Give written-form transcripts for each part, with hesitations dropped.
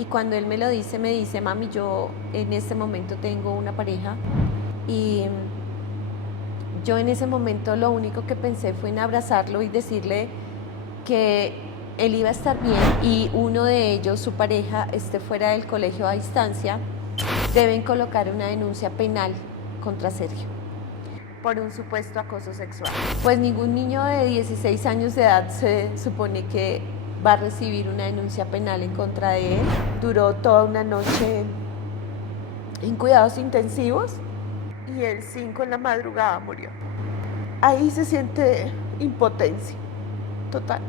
Y cuando él me lo dice, me dice, mami, yo en este momento tengo una pareja. Y yo en ese momento lo único que pensé fue en abrazarlo y decirle que él iba a estar bien y uno de ellos, su pareja, esté fuera del colegio a distancia, deben colocar una denuncia penal contra Sergio por un supuesto acoso sexual. Pues ningún niño de 16 años de edad se supone que va a recibir una denuncia penal en contra de él. Duró toda una noche en cuidados intensivos y el 5 en la madrugada murió. Ahí se siente impotencia total.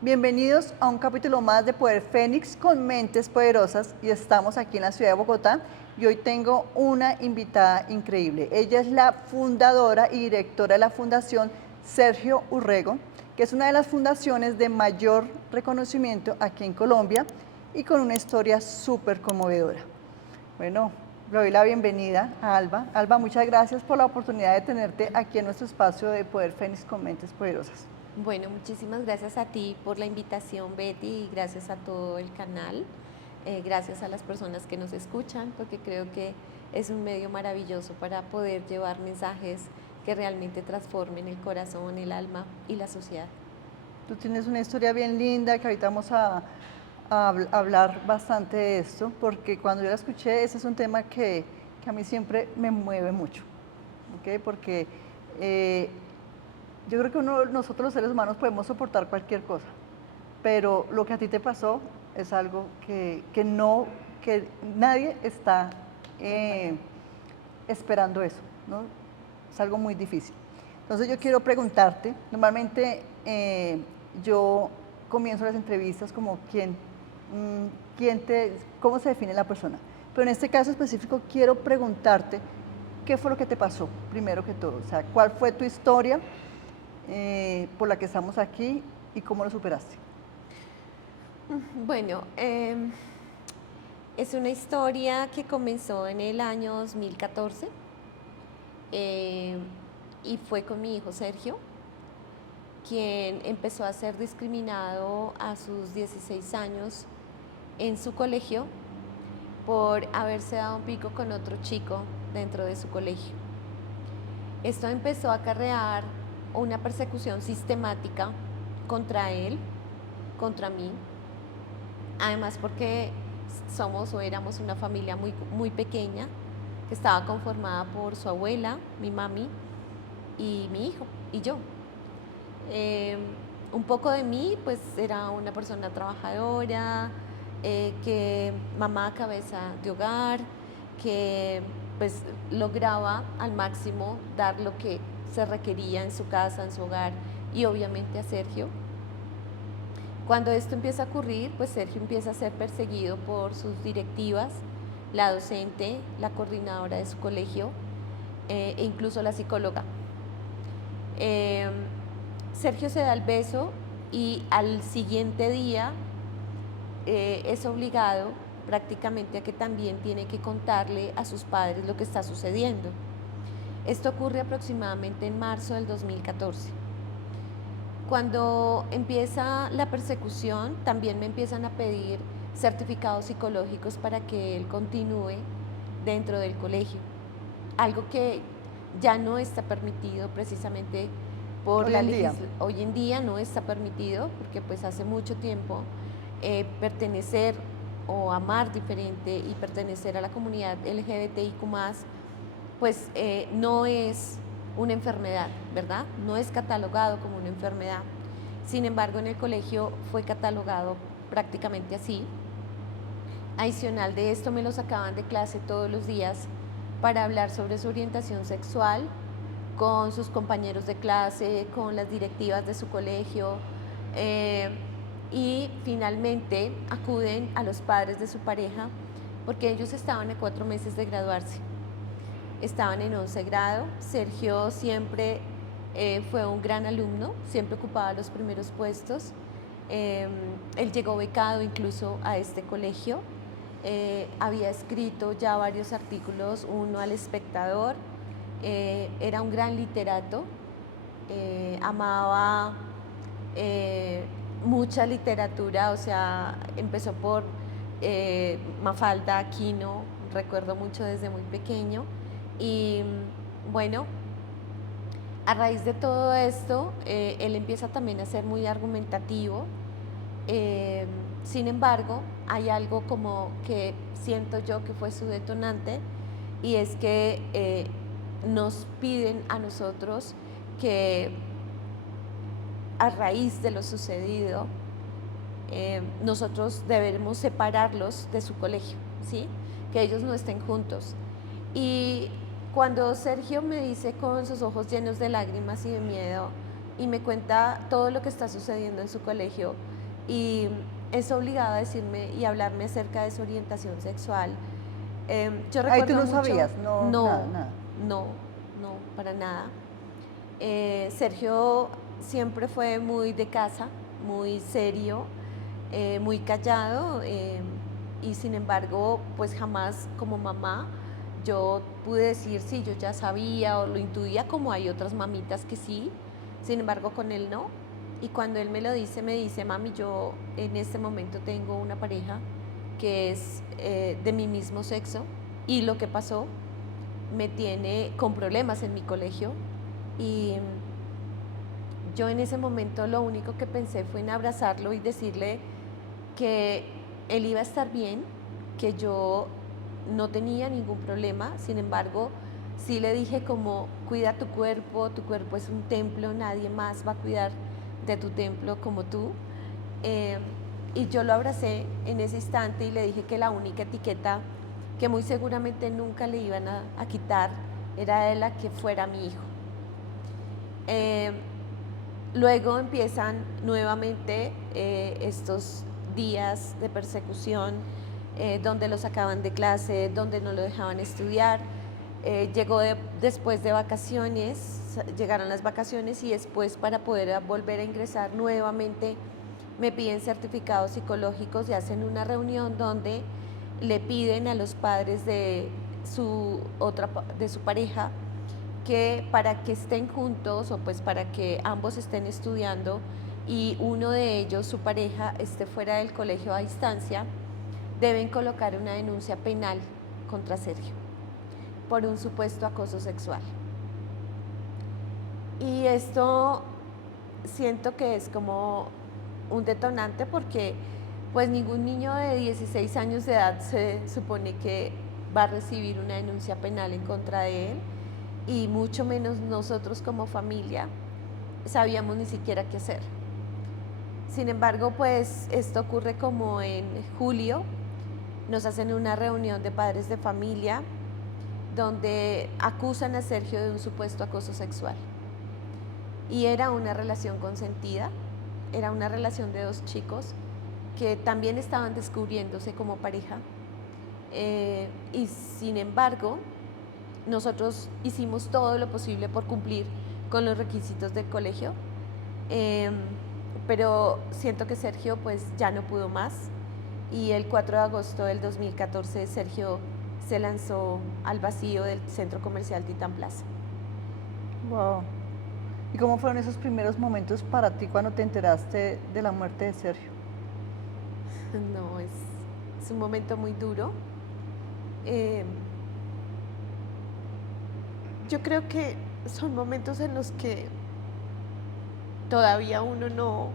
Bienvenidos a un capítulo más de Poder Fénix con Mentes Poderosas y estamos aquí en la ciudad de Bogotá y hoy tengo una invitada increíble. Ella es la fundadora y directora de la Fundación Sergio Urrego, que es una de las fundaciones de mayor reconocimiento aquí en Colombia y con una historia súper conmovedora. Bueno, le doy la bienvenida a Alba. Alba, muchas gracias por la oportunidad de tenerte aquí en nuestro espacio de Poder Fénix con Mentes Poderosas. Bueno, muchísimas gracias a ti por la invitación, Betty, y gracias a todo el canal. Gracias a las personas que nos escuchan, porque creo que es un medio maravilloso para poder llevar mensajes que realmente transformen el corazón, el alma y la sociedad. Tú tienes una historia bien linda que ahorita vamos a hablar bastante de esto, porque cuando yo la escuché, ese es un tema que a mí siempre me mueve mucho, ¿okay? Porque yo creo que nosotros los seres humanos podemos soportar cualquier cosa, pero lo que a ti te pasó es algo que nadie está esperando eso, ¿no? Es algo muy difícil. Entonces yo quiero preguntarte, normalmente yo comienzo las entrevistas como cómo se define la persona, pero en este caso específico quiero preguntarte qué fue lo que te pasó, primero que todo, o sea, cuál fue tu historia por la que estamos aquí y cómo lo superaste. Bueno, es una historia que comenzó en el año 2014 y fue con mi hijo Sergio, quien empezó a ser discriminado a sus 16 años en su colegio por haberse dado un pico con otro chico dentro de su colegio. Esto empezó a acarrear una persecución sistemática contra él, contra mí, además porque somos o éramos una familia muy pequeña que estaba conformada por su abuela, mi mami y mi hijo y yo. Un poco de mí, pues era una persona trabajadora, que mamá cabeza de hogar, que pues lograba al máximo dar lo que se requería en su casa, en su hogar y obviamente a Sergio. Cuando esto empieza a ocurrir, pues Sergio empieza a ser perseguido por sus directivas, la docente, la coordinadora de su colegio e incluso la psicóloga. Sergio se da el beso y al siguiente día es obligado prácticamente a que también tiene que contarle a sus padres lo que está sucediendo. Esto ocurre aproximadamente en marzo del 2014. Cuando empieza la persecución, también me empiezan a pedir certificados psicológicos para que él continúe dentro del colegio, algo que ya no está permitido precisamente por la legislación. Hoy en día no está permitido porque pues hace mucho tiempo pertenecer o amar diferente y pertenecer a la comunidad LGBTIQ+, pues no es una enfermedad, ¿verdad? No es catalogado como una enfermedad. Sin embargo, en el colegio fue catalogado prácticamente así. Adicional de esto, me lo sacaban de clase todos los días para hablar sobre su orientación sexual con sus compañeros de clase, con las directivas de su colegio, y finalmente acuden a los padres de su pareja porque ellos estaban a 4 meses de graduarse. Estaban en 11 grado. Sergio siempre fue un gran alumno, siempre ocupaba los primeros puestos. Él llegó becado incluso a este colegio. Había escrito ya varios artículos, uno al Espectador. Era un gran literato, amaba mucha literatura, o sea, empezó por Mafalda, Aquino, recuerdo mucho desde muy pequeño. Y bueno, a raíz de todo esto, él empieza también a ser muy argumentativo. Eh, Sin embargo, hay algo como que siento yo que fue su detonante, y es que nos piden a nosotros que a raíz de lo sucedido, nosotros debemos separarlos de su colegio, ¿sí? Que ellos no estén juntos. Y cuando Sergio me dice con sus ojos llenos de lágrimas y de miedo y me cuenta todo lo que está sucediendo en su colegio, y es obligado a decirme y hablarme acerca de su orientación sexual, yo Ahí tú recuerdo no mucho, sabías, no, no, nada, nada. no, no, para nada. Sergio siempre fue muy de casa, muy serio, muy callado, y sin embargo, pues jamás como mamá yo pude decir sí, yo ya sabía o lo intuía, como hay otras mamitas que sí, sin embargo con él no. Y cuando él me lo dice, me dice, mami, yo en este momento tengo una pareja que es de mi mismo sexo, y lo que pasó me tiene con problemas en mi colegio. Y yo en ese momento lo único que pensé fue en abrazarlo y decirle que él iba a estar bien, que yo no tenía ningún problema. Sin embargo, sí le dije como, cuida tu cuerpo es un templo, nadie más va a cuidar de tu templo como tú. Eh, y yo lo abracé en ese instante y le dije que la única etiqueta que muy seguramente nunca le iban a quitar era de la que fuera mi hijo. Eh, Luego empiezan nuevamente estos días de persecución, donde lo sacaban de clase, donde no lo dejaban estudiar. Después de vacaciones, llegaron las vacaciones, y después, para poder volver a ingresar nuevamente, me piden certificados psicológicos y hacen una reunión donde le piden a los padres de de su pareja, que para que estén juntos, o pues para que ambos estén estudiando y uno de ellos, su pareja, esté fuera del colegio a distancia, deben colocar una denuncia penal contra Sergio por un supuesto acoso sexual. Y esto siento que es como un detonante, porque pues ningún niño de 16 años de edad se supone que va a recibir una denuncia penal en contra de él, y mucho menos nosotros como familia sabíamos ni siquiera qué hacer. Sin embargo, pues esto ocurre como en julio, nos hacen una reunión de padres de familia donde acusan a Sergio de un supuesto acoso sexual. Y era una relación consentida, era una relación de dos chicos que también estaban descubriéndose como pareja. Y sin embargo, nosotros hicimos todo lo posible por cumplir con los requisitos del colegio, pero siento que Sergio pues ya no pudo más, y el 4 de agosto del 2014 Sergio se lanzó al vacío del centro comercial Titán Plaza. Wow. ¿Y cómo fueron esos primeros momentos para ti cuando te enteraste de la muerte de Sergio? No, es un momento muy duro. Yo creo que son momentos en los que todavía uno no,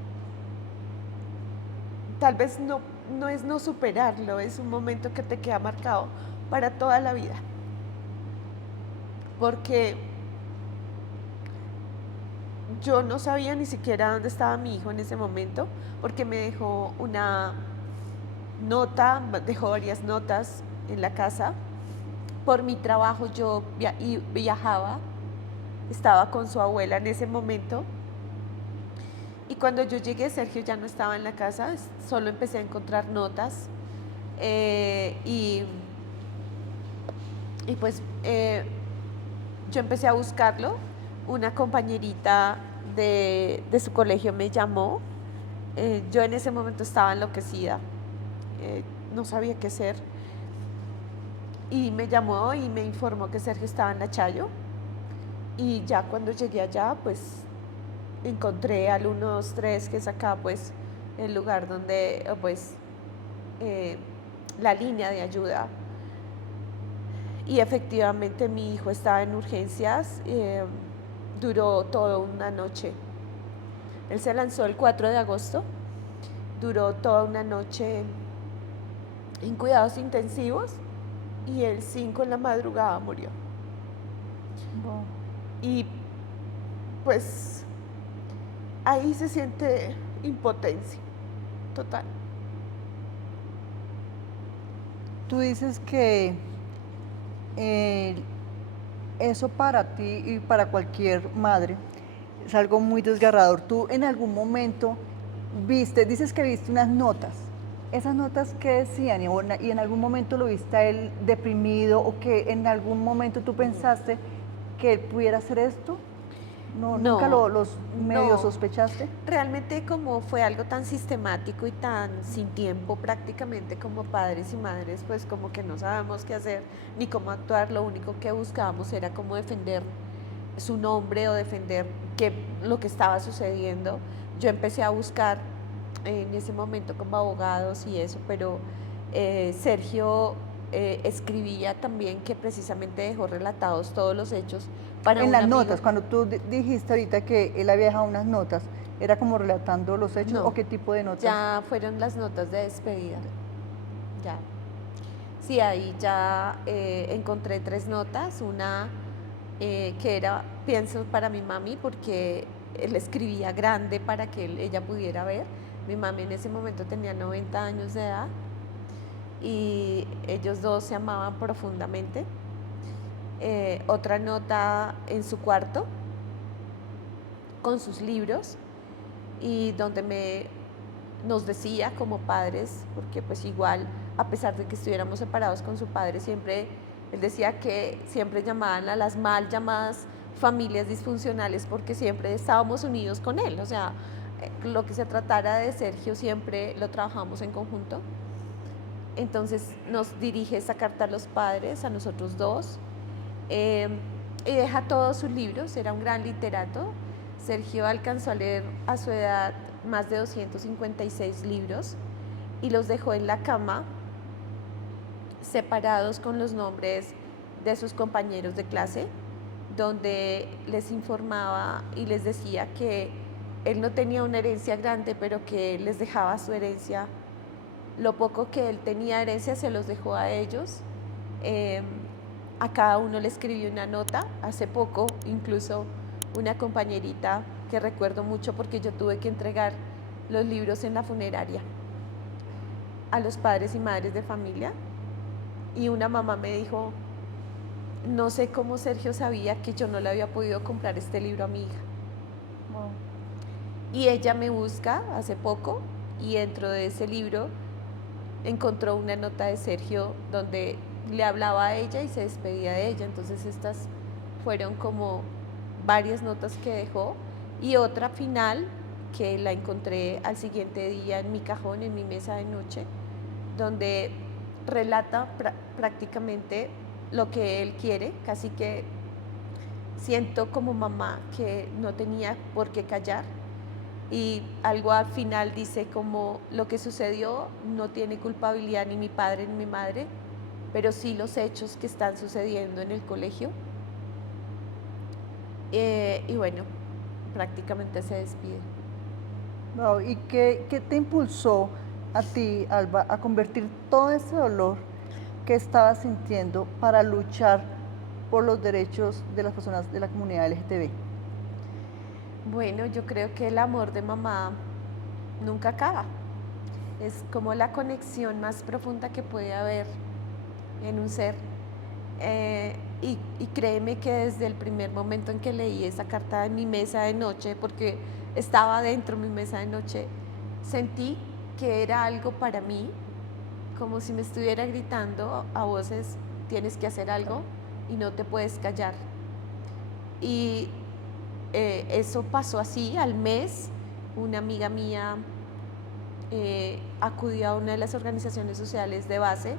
tal vez no es no superarlo, es un momento que te queda marcado para toda la vida. Porque yo no sabía ni siquiera dónde estaba mi hijo en ese momento, porque me dejó una nota, dejó varias notas en la casa. Por mi trabajo yo viajaba, estaba con su abuela en ese momento. Y cuando yo llegué, Sergio ya no estaba en la casa, solo empecé a encontrar notas. Y pues yo empecé a buscarlo. Una compañerita de su colegio me llamó. Yo en ese momento estaba enloquecida, no sabía qué hacer. Y me llamó y me informó que Sergio estaba en la Chayo. Y ya cuando llegué allá, pues encontré al 123, que es acá, pues el lugar donde, pues, eh, la línea de ayuda. Y efectivamente mi hijo estaba en urgencias, duró toda una noche. Él se lanzó el 4 de agosto, duró toda una noche en cuidados intensivos y el 5 en la madrugada murió. Wow. Y pues ahí se siente impotencia total. Tú dices que eh, eso para ti y para cualquier madre es algo muy desgarrador. Tú en algún momento dices que viste unas notas. ¿Esas notas qué decían? Y en algún momento lo viste a él deprimido o que en algún momento tú pensaste que él pudiera hacer esto? No, ¿nunca No, los medio no. sospechaste? Realmente como fue algo tan sistemático y tan sin tiempo prácticamente como padres y madres, pues como que no sabemos qué hacer ni cómo actuar, lo único que buscábamos era cómo defender su nombre o defender lo que estaba sucediendo. Yo empecé a buscar en ese momento como abogados y eso, pero Sergio escribía también que precisamente dejó relatados todos los hechos para En un las amigo. notas, cuando tú dijiste ahorita que él había dejado unas notas, ¿era como relatando los hechos o No, qué tipo de notas? ya fueron las notas de despedida. Ya. Sí, ahí ya encontré 3 notas. Una que era, pienso, para mi mami, porque él escribía grande para que ella pudiera ver. Mi mami en ese momento tenía 90 años de edad y ellos dos se amaban profundamente. Otra nota en su cuarto con sus libros y donde nos decía como padres, porque pues igual, a pesar de que estuviéramos separados con su padre, siempre, él decía que siempre llamaban a las mal llamadas familias disfuncionales porque siempre estábamos unidos con él, o sea, lo que se tratara de Sergio siempre lo trabajamos en conjunto. Entonces nos dirige esa carta a los padres, a nosotros dos, eh, y deja todos sus libros, era un gran literato. Sergio alcanzó a leer a su edad más de 256 libros y los dejó en la cama separados con los nombres de sus compañeros de clase, donde les informaba y les decía que él no tenía una herencia grande, pero que les dejaba su herencia. Lo poco que él tenía de herencia se los dejó a ellos. Eh, a cada uno le escribí una nota. Hace poco, incluso una compañerita que recuerdo mucho porque yo tuve que entregar los libros en la funeraria a los padres y madres de familia. Y una mamá me dijo, no sé cómo Sergio sabía que yo no le había podido comprar este libro a mi hija. Wow. Y ella me busca hace poco y dentro de ese libro encontró una nota de Sergio donde le hablaba a ella y se despedía de ella. Entonces estas fueron como varias notas que dejó y otra final que la encontré al siguiente día en mi cajón, en mi mesa de noche, donde relata prácticamente lo que él quiere, casi que siento como mamá que no tenía por qué callar y algo al final dice como lo que sucedió no tiene culpabilidad ni mi padre ni mi madre, pero sí los hechos que están sucediendo en el colegio. Y bueno, prácticamente se despide. Wow. ¿Y qué te impulsó a ti, Alba, a convertir todo ese dolor que estabas sintiendo para luchar por los derechos de las personas de la comunidad LGTB? Bueno, yo creo que el amor de mamá nunca acaba. Es como la conexión más profunda que puede haber en un ser. Y créeme que desde el primer momento en que leí esa carta en mi mesa de noche, porque estaba dentro de mi mesa de noche, sentí que era algo para mí, como si me estuviera gritando a voces, tienes que hacer algo y no te puedes callar. Y eso pasó así. Al mes, una amiga mía acudió a una de las organizaciones sociales de base,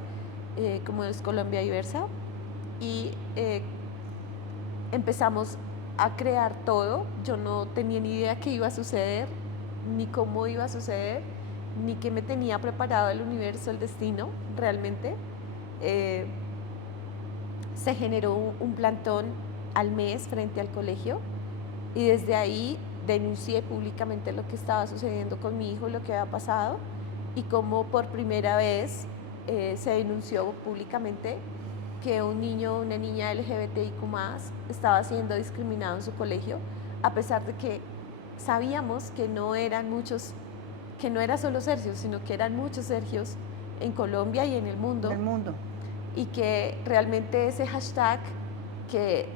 como es Colombia Diversa, y empezamos a crear todo. Yo no tenía ni idea qué iba a suceder, ni cómo iba a suceder, ni qué me tenía preparado el universo, el destino, realmente. Eh, Se generó un plantón al mes frente al colegio y desde ahí denuncié públicamente lo que estaba sucediendo con mi hijo, lo que había pasado y cómo por primera vez se denunció públicamente que un niño o una niña LGBTIQ+ estaba siendo discriminado en su colegio, a pesar de que sabíamos que no eran muchos, que no era solo Sergio, sino que eran muchos Sergios en Colombia y en el En mundo, el mundo. y que realmente ese hashtag que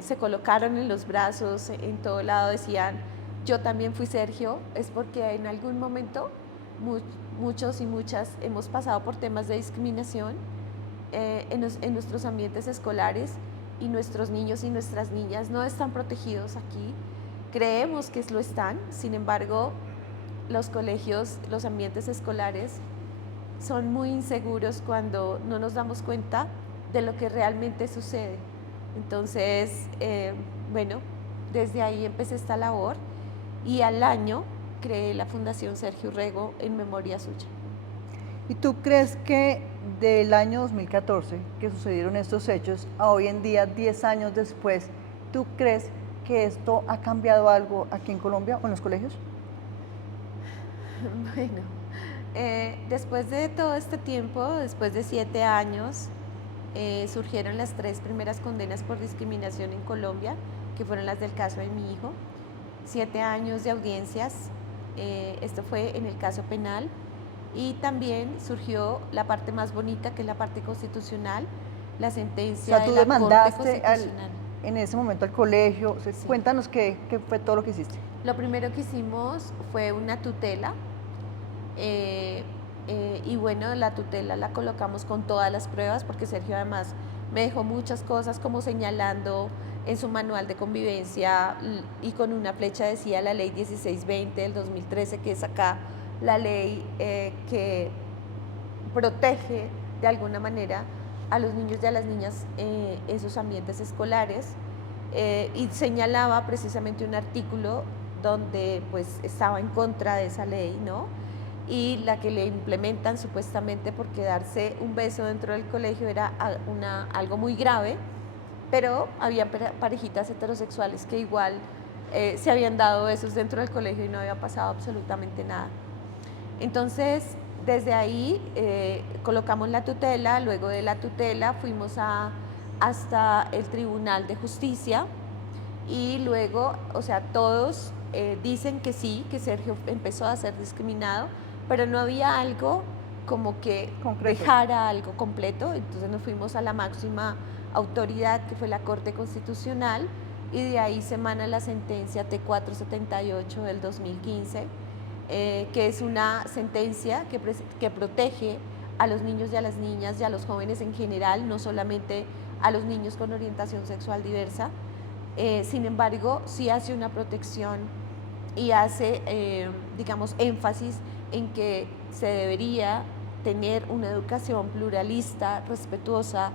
se colocaron en los brazos, en todo lado decían yo también fui Sergio, es porque en algún momento muchos y muchas hemos pasado por temas de discriminación en nuestros ambientes escolares, y nuestros niños y nuestras niñas no están protegidos aquí. Creemos que lo están, sin embargo, los colegios, los ambientes escolares son muy inseguros cuando no nos damos cuenta de lo que realmente sucede. Entonces, bueno, desde ahí empecé esta labor y al año creé la Fundación Sergio Urrego en memoria suya. ¿Y tú crees que del año 2014, que sucedieron estos hechos, a hoy en día, 10 años después, tú crees que esto ha cambiado algo aquí en Colombia o en los colegios? Bueno, después de todo este tiempo, después de 7 años, surgieron las 3 primeras condenas por discriminación en Colombia, que fueron las del caso de mi hijo. 7 años de audiencias, esto fue en el caso penal, y también surgió la parte más bonita, que es la parte constitucional, la O sentencia sea, de tú la Corte demandaste Constitucional. en ese momento al colegio. O sea, Sí. cuéntanos qué fue todo lo que hiciste. Lo primero que hicimos fue una tutela, eh, y bueno, la tutela la colocamos con todas las pruebas, porque Sergio además me dejó muchas cosas como señalando en su manual de convivencia, y con una flecha decía la ley 1620 del 2013, que es acá la ley que protege de alguna manera a los niños y a las niñas en sus ambientes escolares, y señalaba precisamente un artículo donde pues estaba en contra de esa ley, ¿no? Y la que le implementan supuestamente porque darse un beso dentro del colegio era algo muy grave, pero había parejitas heterosexuales que igual se habían dado besos dentro del colegio y no había pasado absolutamente nada. Entonces, desde ahí colocamos la tutela. Luego de la tutela fuimos hasta el Tribunal de Justicia, y luego, o sea, todos dicen que sí, que Sergio empezó a ser discriminado, pero no había algo como que Concreto. dejara algo completo. Entonces nos fuimos a la máxima autoridad, que fue la Corte Constitucional, y de ahí se emana la sentencia T478 del 2015, que es una sentencia que protege a los niños y a las niñas y a los jóvenes en general, no solamente a los niños con orientación sexual diversa. Sin embargo, sí hace una protección y hace, digamos, énfasis en que se debería tener una educación pluralista, respetuosa,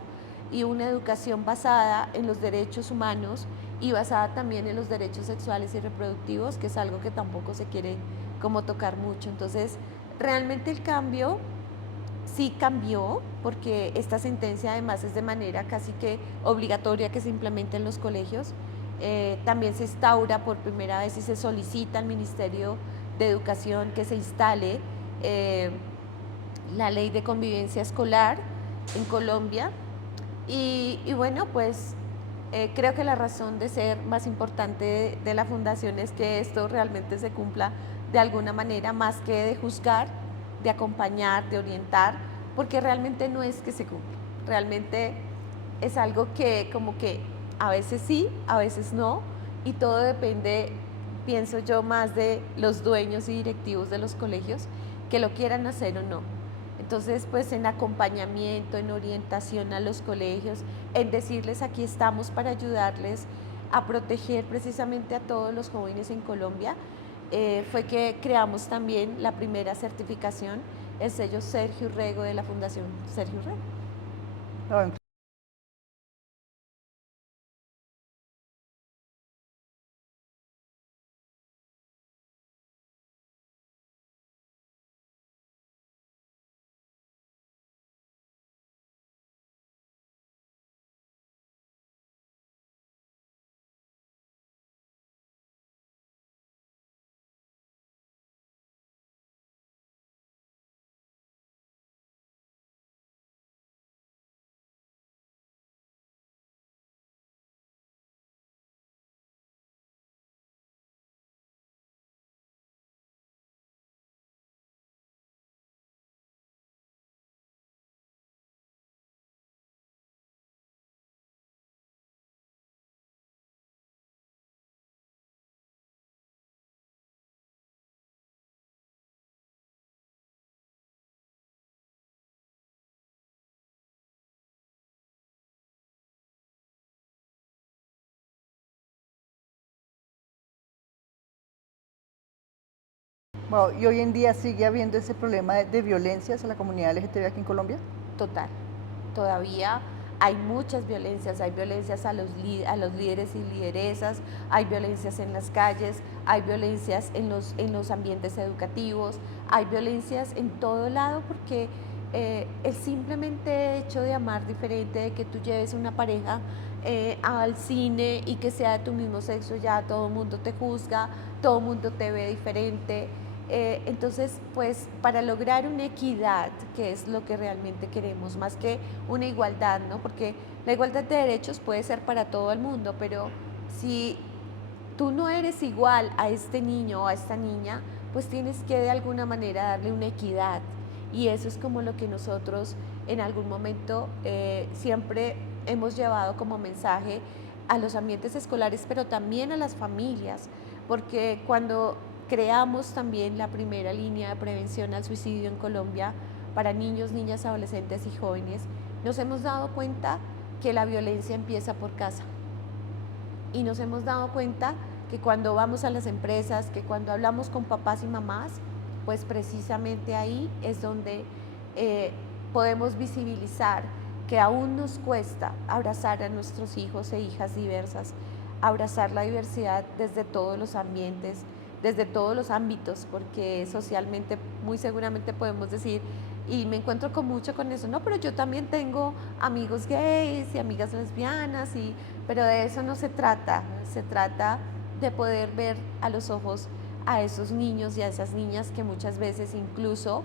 y una educación basada en los derechos humanos y basada también en los derechos sexuales y reproductivos, que es algo que tampoco se quiere como tocar mucho. Entonces, realmente el cambio sí cambió, porque esta sentencia además es de manera casi que obligatoria que se implemente en los colegios. También se instaura por primera vez y se solicita al Ministerio de Educación que se instale la ley de convivencia escolar en Colombia. Y bueno, pues creo que la razón de ser más importante de la fundación es que esto realmente se cumpla de alguna manera, más que de juzgar, de acompañar, de orientar, porque realmente no es que se cumpla, realmente es algo que como que a veces sí, a veces no, y todo depende, pienso yo, más de los dueños y directivos de los colegios que lo quieran hacer o no. Entonces, pues en acompañamiento, en orientación a los colegios, en decirles aquí estamos para ayudarles a proteger precisamente a todos los jóvenes en Colombia, fue que creamos también la primera certificación, el sello Sergio Urrego de la Fundación Sergio Urrego. No, Wow, ¿y hoy en día sigue habiendo ese problema de violencia hacia la comunidad LGTB aquí en Colombia? Total. Todavía hay muchas violencias, hay violencias a los líderes y lideresas, hay violencias en las calles, hay violencias en los ambientes educativos, hay violencias en todo lado porque el simplemente hecho de amar diferente, de que tú lleves una pareja al cine y que sea de tu mismo sexo, ya todo el mundo te juzga, todo el mundo te ve diferente. Entonces, pues para lograr una equidad, que es lo que realmente queremos, más que una igualdad, ¿no? Porque la igualdad de derechos puede ser para todo el mundo, pero si tú no eres igual a este niño o a esta niña, pues tienes que de alguna manera darle una equidad. Y eso es como lo que nosotros en algún momento siempre hemos llevado como mensaje a los ambientes escolares, pero también a las familias, porque cuando creamos también la primera línea de prevención al suicidio en Colombia para niños, niñas, adolescentes y jóvenes, nos hemos dado cuenta que la violencia empieza por casa. Y nos hemos dado cuenta que cuando vamos a las empresas, que cuando hablamos con papás y mamás, pues precisamente ahí es donde podemos visibilizar que aún nos cuesta abrazar a nuestros hijos e hijas diversas, abrazar la diversidad desde todos los ambientes, desde todos los ámbitos, porque socialmente muy seguramente podemos decir, y me encuentro con mucho con eso, no, pero yo también tengo amigos gays y amigas lesbianas, pero de eso no se trata de poder ver a los ojos a esos niños y a esas niñas que muchas veces incluso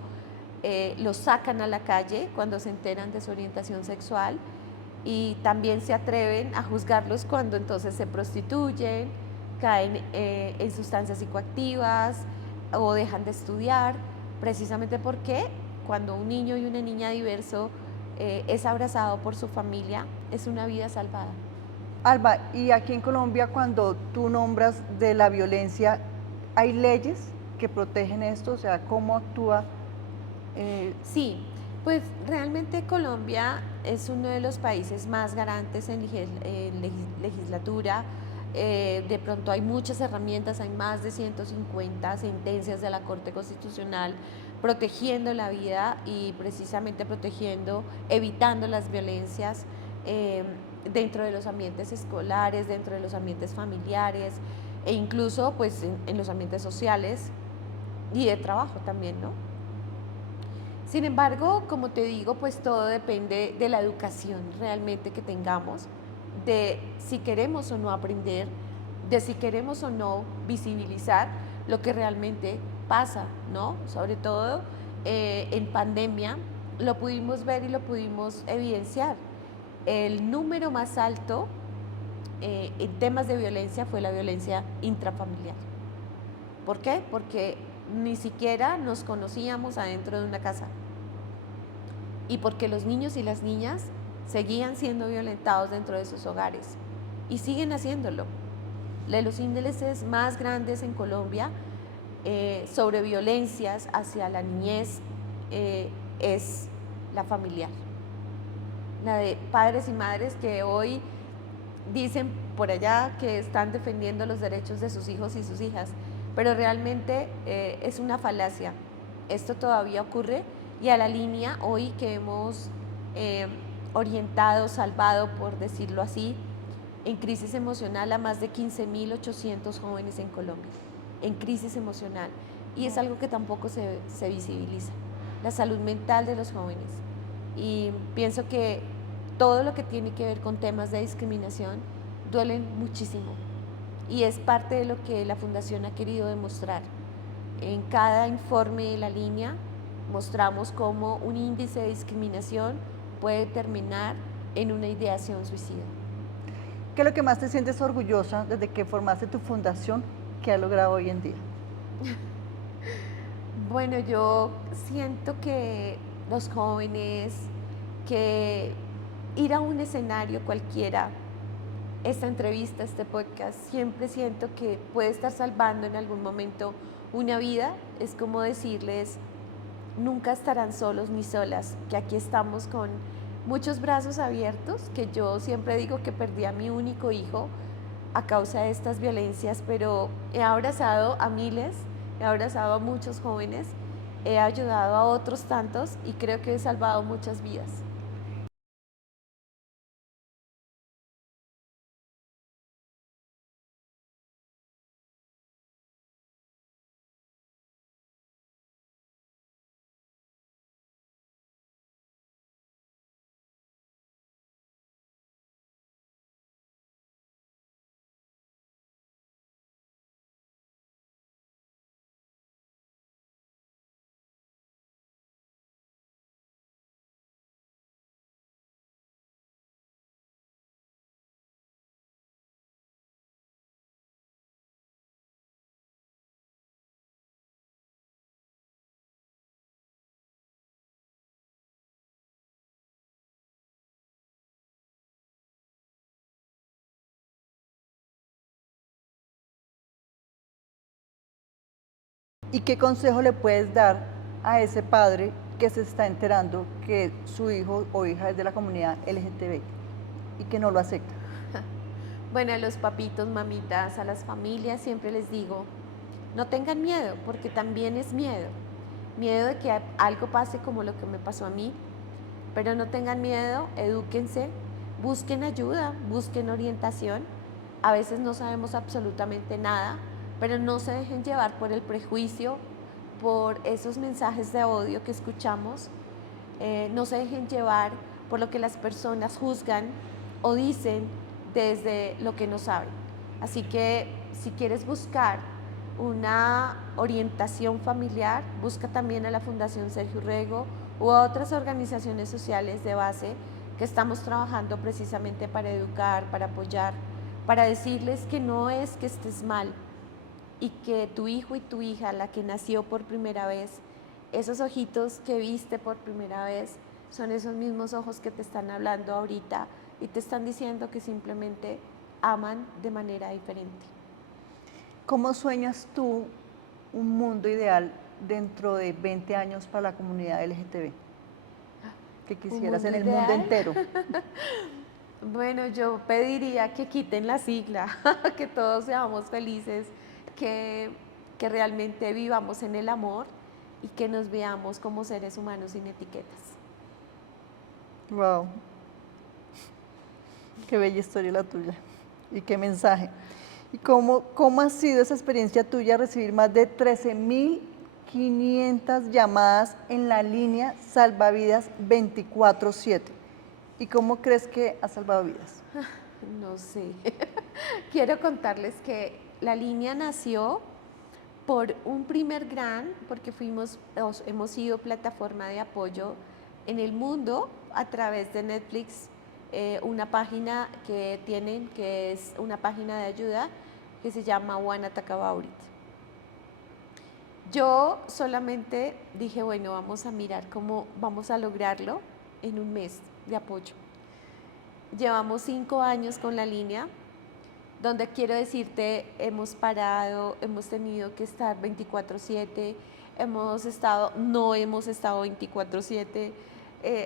los sacan a la calle cuando se enteran de su orientación sexual y también se atreven a juzgarlos cuando entonces se prostituyen, caen en sustancias psicoactivas o dejan de estudiar, precisamente porque cuando un niño y una niña diverso es abrazado por su familia, es una vida salvada. Alba, y aquí en Colombia, cuando tú nombras de la violencia, ¿hay leyes que protegen esto? O sea, ¿cómo actúa? Sí, pues realmente Colombia es uno de los países más garantes en legislatura. De pronto hay muchas herramientas, hay más de 150 sentencias de la Corte Constitucional protegiendo la vida y precisamente protegiendo, evitando las violencias dentro de los ambientes escolares, dentro de los ambientes familiares e incluso pues en los ambientes sociales y de trabajo también, ¿no? Sin embargo, como te digo, pues todo depende de la educación realmente que tengamos, de si queremos o no aprender, de si queremos o no visibilizar lo que realmente pasa, ¿no? Sobre todo en pandemia lo pudimos ver y lo pudimos evidenciar. El número más alto en temas de violencia fue la violencia intrafamiliar. ¿Por qué? Porque ni siquiera nos conocíamos adentro de una casa y porque los niños y las niñas seguían siendo violentados dentro de sus hogares y siguen haciéndolo. De los índices más grandes en Colombia sobre violencias hacia la niñez es la familiar, la de padres y madres que hoy dicen por allá que están defendiendo los derechos de sus hijos y sus hijas, pero realmente es una falacia. Esto todavía ocurre y a la línea hoy que hemos orientado, salvado, por decirlo así, en crisis emocional a más de 15.800 jóvenes en Colombia, en crisis emocional. Y es algo que tampoco se visibiliza, la salud mental de los jóvenes. Y pienso que todo lo que tiene que ver con temas de discriminación duelen muchísimo. Y es parte de lo que la Fundación ha querido demostrar. En cada informe de la línea mostramos cómo un índice de discriminación puede terminar en una ideación suicida. ¿Qué es lo que más te sientes orgullosa desde que formaste tu fundación que ha logrado hoy en día? Bueno, yo siento que los jóvenes, que ir a un escenario cualquiera, esta entrevista, este podcast, siempre siento que puede estar salvando en algún momento una vida. Es como decirles, nunca estarán solos ni solas, que aquí estamos con muchos brazos abiertos, que yo siempre digo que perdí a mi único hijo a causa de estas violencias, pero he abrazado a miles he abrazado a muchos jóvenes, he ayudado a otros tantos y creo que he salvado muchas vidas. ¿Y qué consejo le puedes dar a ese padre que se está enterando que su hijo o hija es de la comunidad LGTB y que no lo acepta? Bueno, a los papitos, mamitas, a las familias siempre les digo, no tengan miedo, porque también es miedo. Miedo de que algo pase como lo que me pasó a mí, pero no tengan miedo, edúquense, busquen ayuda, busquen orientación. A veces no sabemos absolutamente nada, pero no se dejen llevar por el prejuicio, por esos mensajes de odio que escuchamos. No se dejen llevar por lo que las personas juzgan o dicen desde lo que no saben. Así que si quieres buscar una orientación familiar, busca también a la Fundación Sergio Urrego u a otras organizaciones sociales de base que estamos trabajando precisamente para educar, para apoyar, para decirles que no es que estés mal y que tu hijo y tu hija, la que nació por primera vez, esos ojitos que viste por primera vez, son esos mismos ojos que te están hablando ahorita y te están diciendo que simplemente aman de manera diferente. ¿Cómo sueñas tú un mundo ideal dentro de 20 años para la comunidad LGTB? Que ¿Un quisieras mundo en el mundo ideal? entero. Bueno, yo pediría que quiten la sigla, que todos seamos felices, que, que realmente vivamos en el amor y que nos veamos como seres humanos sin etiquetas. Wow, qué bella historia la tuya y qué mensaje. ¿Y cómo ha sido esa experiencia tuya recibir más de 13.500 llamadas en la línea Salvavidas 24/7? ¿Y cómo crees que ha salvado vidas? No sé. Quiero contarles que la línea nació por un primer grant, porque hemos sido plataforma de apoyo en el mundo a través de Netflix, una página que tienen, que es una página de ayuda que se llama One Attack About It. Yo solamente dije, bueno, vamos a mirar cómo vamos a lograrlo en un mes de apoyo. Llevamos 5 años con la línea, donde quiero decirte, hemos parado, hemos tenido que estar 24/7, no hemos estado 24/7,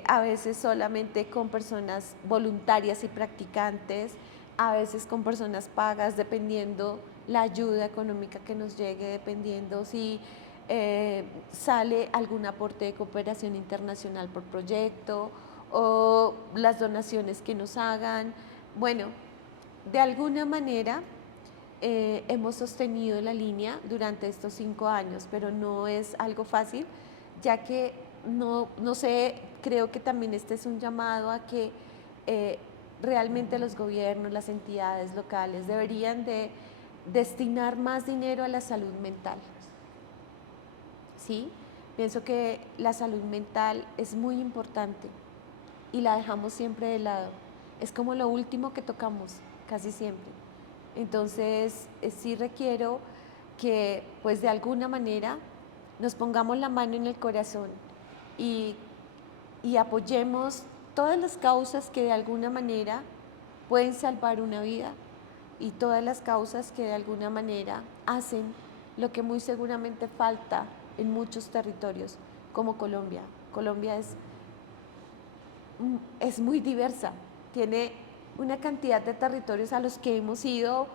a veces solamente con personas voluntarias y practicantes, a veces con personas pagas, dependiendo la ayuda económica que nos llegue, dependiendo si sale algún aporte de cooperación internacional por proyecto o las donaciones que nos hagan. Bueno, de alguna manera hemos sostenido la línea durante estos 5 años, pero no es algo fácil, ya que no sé, creo que también este es un llamado a que realmente los gobiernos, las entidades locales deberían de destinar más dinero a la salud mental. ¿Sí? Pienso que la salud mental es muy importante y la dejamos siempre de lado. Es como lo último que tocamos, casi siempre. Entonces, sí requiero que, pues de alguna manera, nos pongamos la mano en el corazón y, y apoyemos todas las causas que de alguna manera pueden salvar una vida y todas las causas que de alguna manera hacen lo que muy seguramente falta en muchos territorios, como Colombia. Colombia es muy diversa, tiene una cantidad de territorios a los que hemos ido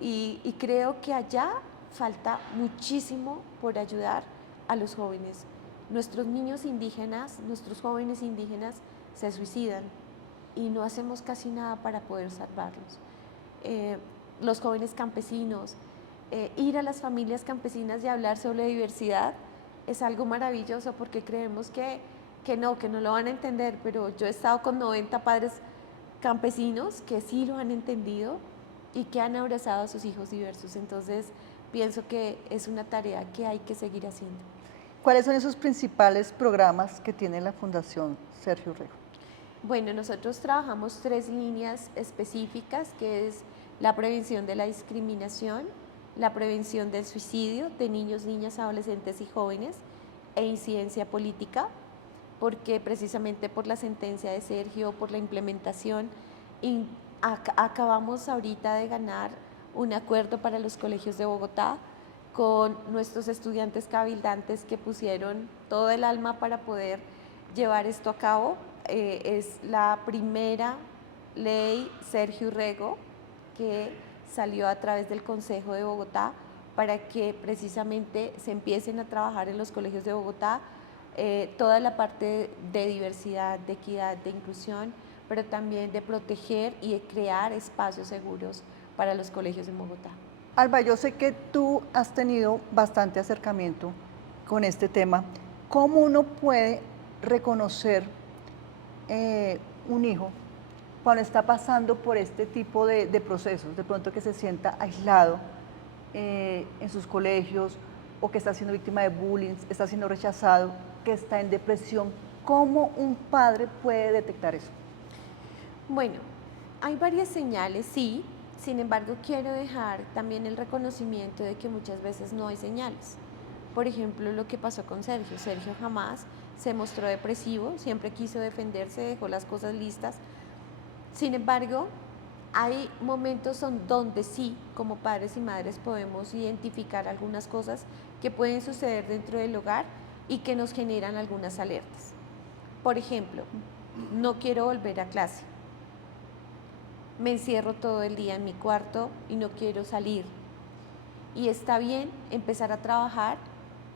y creo que allá falta muchísimo por ayudar a los jóvenes. Nuestros niños indígenas, nuestros jóvenes indígenas se suicidan y no hacemos casi nada para poder salvarlos. Los jóvenes campesinos, ir a las familias campesinas y hablar sobre diversidad es algo maravilloso porque creemos que no lo van a entender, pero yo he estado con 90 padres campesinos que sí lo han entendido y que han abrazado a sus hijos diversos. Entonces, pienso que es una tarea que hay que seguir haciendo. ¿Cuáles son esos principales programas que tiene la Fundación Sergio Rego? Bueno, nosotros trabajamos 3 líneas específicas, que es la prevención de la discriminación, la prevención del suicidio de niños, niñas, adolescentes y jóvenes e incidencia política, porque precisamente por la sentencia de Sergio, por la implementación, acabamos ahorita de ganar un acuerdo para los colegios de Bogotá con nuestros estudiantes cabildantes que pusieron todo el alma para poder llevar esto a cabo. Es la primera ley Sergio Rego que salió a través del Consejo de Bogotá para que precisamente se empiecen a trabajar en los colegios de Bogotá toda la parte de diversidad, de equidad, de inclusión, pero también de proteger y de crear espacios seguros para los colegios en Bogotá. Alba, yo sé que tú has tenido bastante acercamiento con este tema. ¿Cómo uno puede reconocer un hijo cuando está pasando por este tipo de procesos? De pronto que se sienta aislado en sus colegios o que está siendo víctima de bullying, está siendo rechazado, que está en depresión. ¿Cómo un padre puede detectar eso? Bueno, hay varias señales, sí. Sin embargo, quiero dejar también el reconocimiento de que muchas veces no hay señales. Por ejemplo, lo que pasó con Sergio. Sergio jamás se mostró depresivo, siempre quiso defenderse, dejó las cosas listas. Sin embargo, hay momentos donde sí, como padres y madres, podemos identificar algunas cosas que pueden suceder dentro del hogar y que nos generan algunas alertas. Por ejemplo, no quiero volver a clase. Me encierro todo el día en mi cuarto y no quiero salir. Y está bien empezar a trabajar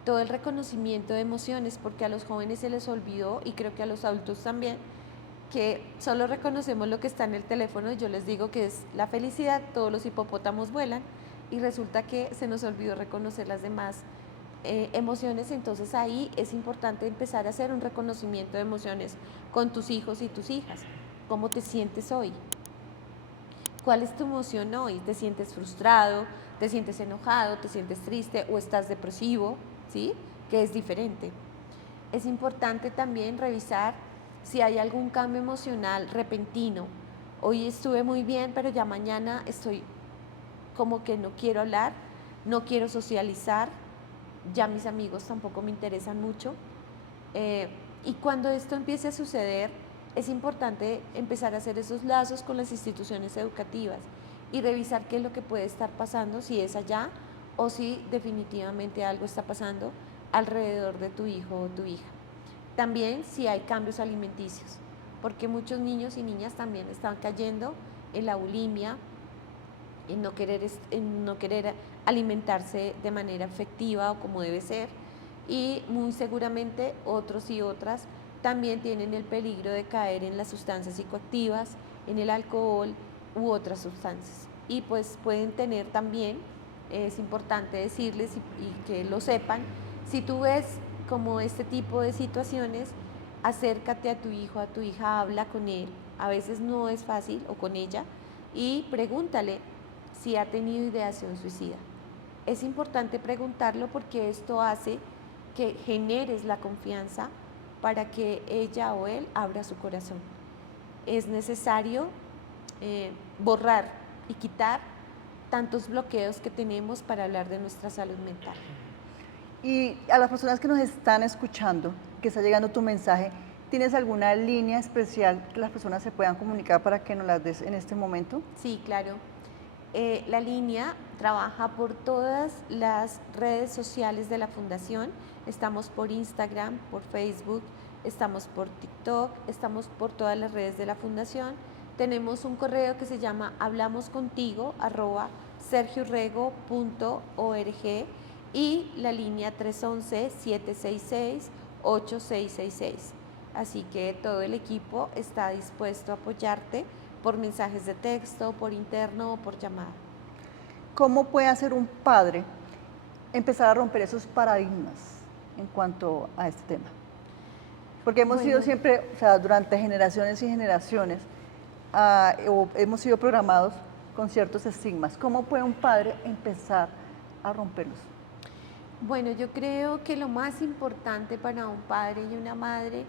todo el reconocimiento de emociones, porque a los jóvenes se les olvidó, y creo que a los adultos también, que solo reconocemos lo que está en el teléfono. Yo les digo que es la felicidad, todos los hipopótamos vuelan, y resulta que se nos olvidó reconocer las demás emociones. Entonces ahí es importante empezar a hacer un reconocimiento de emociones con tus hijos y tus hijas. ¿Cómo te sientes hoy? ¿Cuál es tu emoción hoy? ¿Te sientes frustrado? ¿Te sientes enojado? ¿Te sientes triste? ¿O estás depresivo? ¿Sí? Que es diferente. Es importante también revisar si hay algún cambio emocional repentino. Hoy estuve muy bien, pero ya mañana estoy como que no quiero hablar, no quiero socializar, ya mis amigos tampoco me interesan mucho. Y cuando esto empiece a suceder, es importante empezar a hacer esos lazos con las instituciones educativas y revisar qué es lo que puede estar pasando, si es allá o si definitivamente algo está pasando alrededor de tu hijo o tu hija. También si hay cambios alimenticios, porque muchos niños y niñas también están cayendo en la bulimia, en no querer alimentarse de manera efectiva o como debe ser, y muy seguramente otros y otras también tienen el peligro de caer en las sustancias psicoactivas, en el alcohol u otras sustancias. Y pues pueden tener también, es importante decirles y que lo sepan, si tú ves como este tipo de situaciones, acércate a tu hijo, a tu hija, habla con él. A veces no es fácil, o con ella, y pregúntale si ha tenido ideación suicida. Es importante preguntarlo porque esto hace que generes la confianza para que ella o él abra su corazón. Es necesario borrar y quitar tantos bloqueos que tenemos para hablar de nuestra salud mental. Y a las personas que nos están escuchando, que está llegando tu mensaje, ¿tienes alguna línea especial que las personas se puedan comunicar para que nos las des en este momento? Sí, claro. La línea trabaja por todas las redes sociales de la Fundación. Estamos por Instagram, por Facebook, estamos por TikTok, estamos por todas las redes de la Fundación. Tenemos un correo que se llama hablamoscontigo sergiorrego.org y la línea 311-766-8666. Así que todo el equipo está dispuesto a apoyarte por mensajes de texto, por interno o por llamada. ¿Cómo puede hacer un padre empezar a romper esos paradigmas en cuanto a este tema? Porque hemos sido siempre, o sea, durante generaciones y generaciones, hemos sido programados con ciertos estigmas. ¿Cómo puede un padre empezar a romperlos? Bueno, yo creo que lo más importante para un padre y una madre,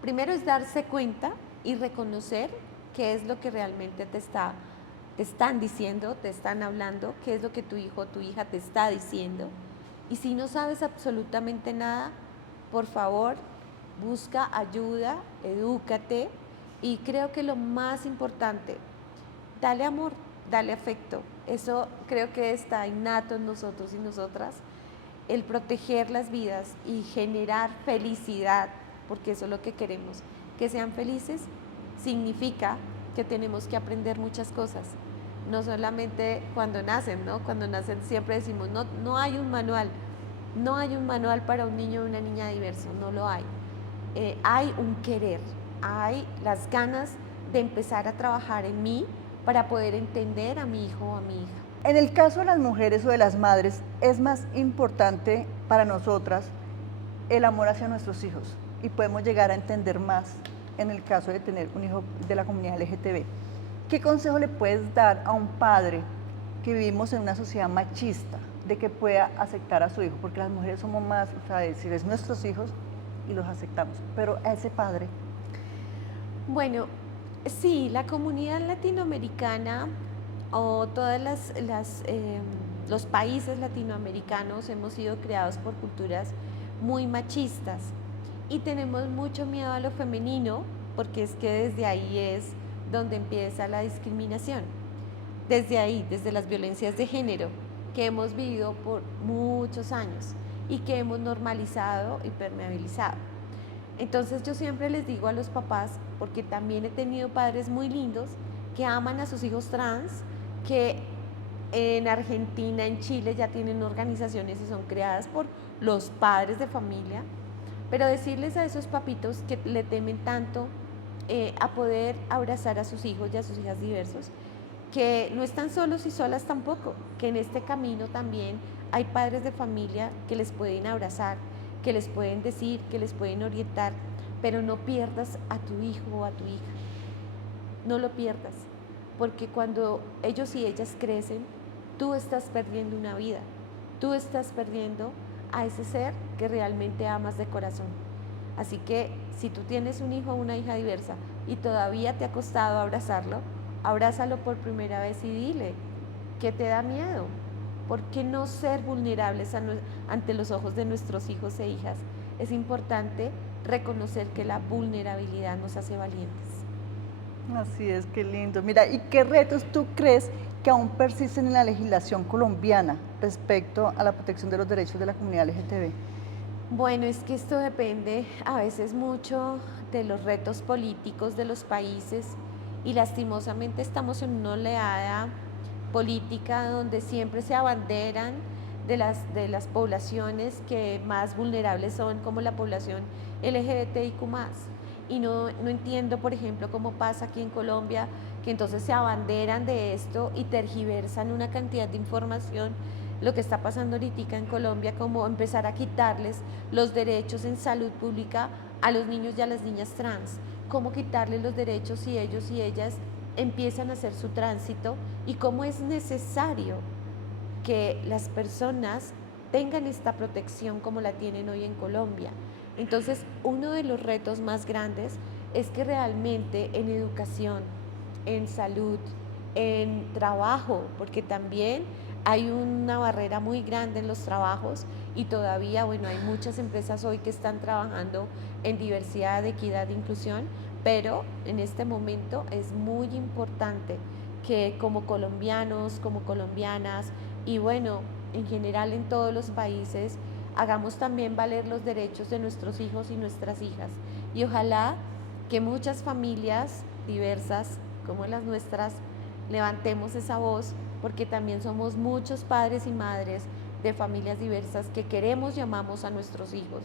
primero es darse cuenta y reconocer qué es lo que realmente te están diciendo, te están hablando, qué es lo que tu hijo o tu hija te está diciendo. Y si no sabes absolutamente nada, por favor, busca ayuda, edúcate y creo que lo más importante, dale amor, dale afecto. Eso creo que está innato en nosotros y nosotras, el proteger las vidas y generar felicidad, porque eso es lo que queremos, que sean felices, significa que tenemos que aprender muchas cosas, no solamente cuando nacen, ¿no? Cuando nacen siempre decimos, no hay un manual, no hay un manual para un niño o una niña diverso, no lo hay. Hay un querer, hay las ganas de empezar a trabajar en mí para poder entender a mi hijo o a mi hija. En el caso de las mujeres o de las madres, es más importante para nosotras el amor hacia nuestros hijos y podemos llegar a entender más en el caso de tener un hijo de la comunidad LGTB. ¿Qué consejo le puedes dar a un padre que vivimos en una sociedad machista de que pueda aceptar a su hijo? Porque las mujeres somos más, o sea, decir, es nuestros hijos y los aceptamos, pero a ese padre. Bueno, sí, la comunidad latinoamericana o todos los países latinoamericanos hemos sido creados por culturas muy machistas y tenemos mucho miedo a lo femenino porque es que desde ahí es donde empieza la discriminación, desde ahí, desde las violencias de género que hemos vivido por muchos años y que hemos normalizado y permeabilizado. Entonces yo siempre les digo a los papás, porque también he tenido padres muy lindos que aman a sus hijos trans, que en Argentina, en Chile ya tienen organizaciones y son creadas por los padres de familia, pero decirles a esos papitos que le temen tanto a poder abrazar a sus hijos y a sus hijas diversos, que no están solos y solas tampoco, que en este camino también hay padres de familia que les pueden abrazar, que les pueden decir, que les pueden orientar, pero no pierdas a tu hijo o a tu hija, no lo pierdas, porque cuando ellos y ellas crecen, tú estás perdiendo una vida, tú estás perdiendo a ese ser que realmente amas de corazón. Así que si tú tienes un hijo o una hija diversa y todavía te ha costado abrazarlo, abrázalo por primera vez y dile, ¿qué te da miedo? ¿Por qué no ser vulnerables ante los ojos de nuestros hijos e hijas? Es importante reconocer que la vulnerabilidad nos hace valientes. Así es, qué lindo. Mira, ¿y qué retos tú crees que aún persisten en la legislación colombiana respecto a la protección de los derechos de la comunidad LGTB? Bueno, es que esto depende a veces mucho de los retos políticos de los países y lastimosamente estamos en una oleada política donde siempre se abanderan de las poblaciones que más vulnerables son, como la población LGBTIQ+. Y no entiendo, por ejemplo, cómo pasa aquí en Colombia, que entonces se abanderan de esto y tergiversan una cantidad de información. Lo que está pasando ahorita en Colombia, como empezar a quitarles los derechos en salud pública a los niños y a las niñas trans, cómo quitarles los derechos si ellos y ellas empiezan a hacer su tránsito y cómo es necesario que las personas tengan esta protección como la tienen hoy en Colombia. Entonces, uno de los retos más grandes es que realmente en educación, en salud, en trabajo, porque también hay una barrera muy grande en los trabajos y todavía, bueno, hay muchas empresas hoy que están trabajando en diversidad, equidad e inclusión, pero en este momento es muy importante que como colombianos, como colombianas y bueno, en general en todos los países, hagamos también valer los derechos de nuestros hijos y nuestras hijas. Y ojalá que muchas familias diversas como las nuestras levantemos esa voz porque también somos muchos padres y madres de familias diversas que queremos y amamos a nuestros hijos.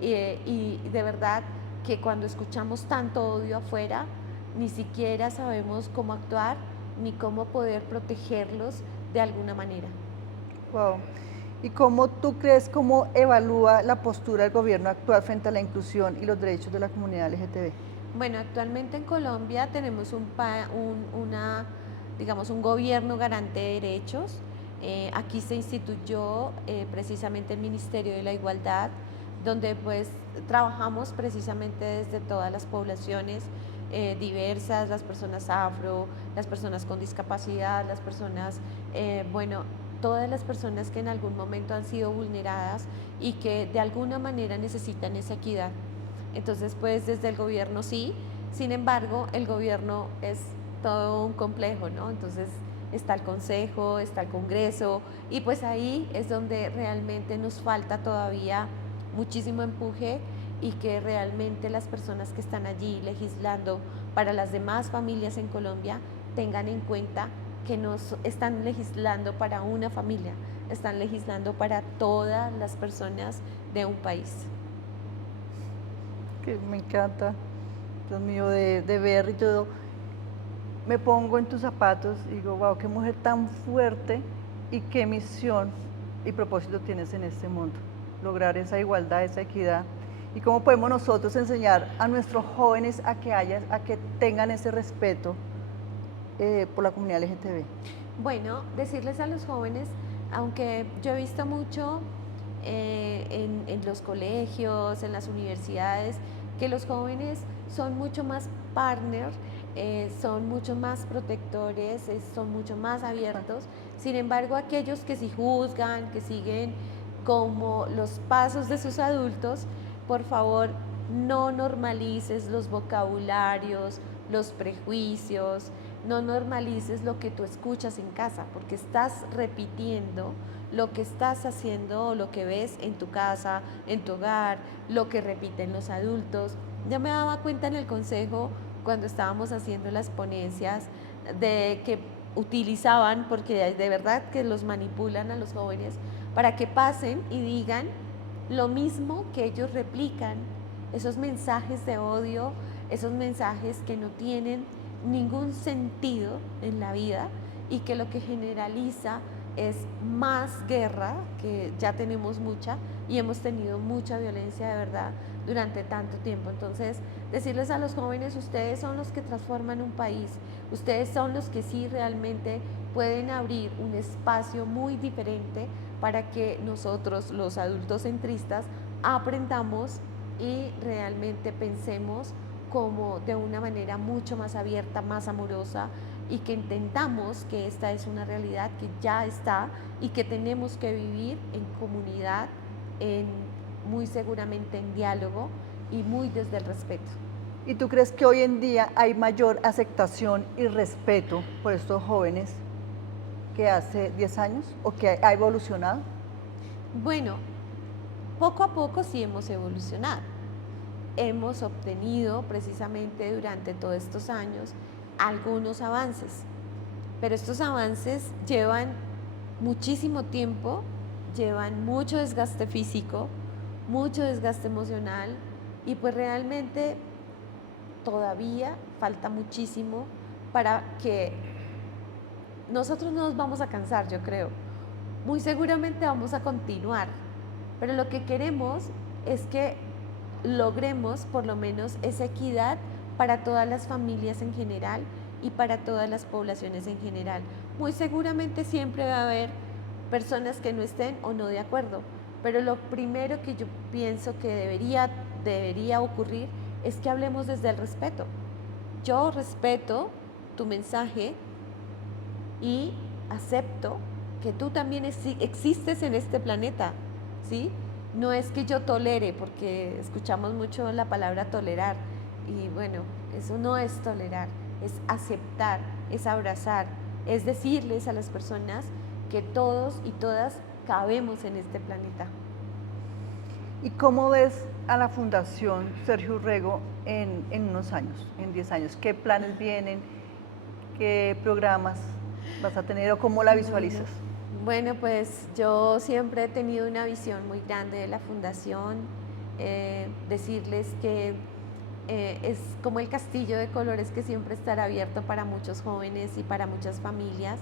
Y de verdad que cuando escuchamos tanto odio afuera, ni siquiera sabemos cómo actuar ni cómo poder protegerlos de alguna manera. Wow. ¿Y cómo tú crees, cómo evalúa la postura del gobierno actual frente a la inclusión y los derechos de la comunidad LGTB? Bueno, actualmente en Colombia tenemos digamos, un gobierno garante de derechos. Aquí se instituyó precisamente el Ministerio de la Igualdad, donde pues trabajamos precisamente desde todas las poblaciones diversas, las personas afro, las personas con discapacidad, las personas, bueno, todas las personas que en algún momento han sido vulneradas y que de alguna manera necesitan esa equidad. Entonces, pues desde el gobierno sí, sin embargo, el gobierno es todo un complejo, ¿no? Entonces está el Consejo, está el Congreso, y pues ahí es donde realmente nos falta todavía muchísimo empuje y que realmente las personas que están allí legislando para las demás familias en Colombia tengan en cuenta que no están legislando para una familia, están legislando para todas las personas de un país. Que me encanta, Dios mío, de ver y todo. Me pongo en tus zapatos y digo, wow, qué mujer tan fuerte y qué misión y propósito tienes en este mundo. Lograr esa igualdad, esa equidad. Y cómo podemos nosotros enseñar a nuestros jóvenes a que tengan ese respeto por la comunidad LGTB. Bueno, decirles a los jóvenes, aunque yo he visto mucho en los colegios, en las universidades, que los jóvenes son mucho más partners, son mucho más protectores, son mucho más abiertos. Sin embargo, aquellos que sí juzgan, que siguen como los pasos de sus adultos, por favor, no normalices los vocabularios, los prejuicios, no normalices lo que tú escuchas en casa, porque estás repitiendo lo que estás haciendo o lo que ves en tu casa, en tu hogar, lo que repiten los adultos. Ya me daba cuenta en el consejo cuando estábamos haciendo las ponencias de que utilizaban, porque de verdad que los manipulan a los jóvenes para que pasen y digan lo mismo que ellos replican, esos mensajes de odio, esos mensajes que no tienen ningún sentido en la vida y que lo que generaliza es más guerra, que ya tenemos mucha y hemos tenido mucha violencia de verdad durante tanto tiempo. Entonces, decirles a los jóvenes, ustedes son los que transforman un país, ustedes son los que sí realmente pueden abrir un espacio muy diferente para que nosotros, los adultos centristas, aprendamos y realmente pensemos como de una manera mucho más abierta, más amorosa, y que entendamos que esta es una realidad que ya está y que tenemos que vivir en comunidad, muy seguramente en diálogo y muy desde el respeto. ¿Y tú crees que hoy en día hay mayor aceptación y respeto por estos jóvenes que hace 10 años o que ha evolucionado? Bueno, poco a poco sí hemos evolucionado. Hemos obtenido precisamente durante todos estos años algunos avances, pero estos avances llevan muchísimo tiempo, llevan mucho desgaste físico, mucho desgaste emocional y pues realmente todavía falta muchísimo para que nosotros no nos vamos a cansar, yo creo. Muy seguramente vamos a continuar, pero lo que queremos es que logremos por lo menos esa equidad para todas las familias en general y para todas las poblaciones en general. Muy seguramente siempre va a haber personas que no estén o no de acuerdo, pero lo primero que yo pienso que debería ocurrir es que hablemos desde el respeto. Yo respeto tu mensaje y acepto que tú también existes en este planeta, ¿sí? No es que yo tolere, porque escuchamos mucho la palabra tolerar, y bueno, eso no es tolerar, es aceptar, es abrazar, es decirles a las personas que todos y todas cabemos en este planeta. ¿Y cómo ves a la Fundación Sergio Urrego en unos años, en 10 años? ¿Qué planes vienen? ¿Qué programas? vas a tener o cómo la Bueno, visualizas? bueno, pues yo siempre he tenido una visión muy grande de la fundación. Decirles que es como el castillo de colores que siempre estará abierto para muchos jóvenes y para muchas familias.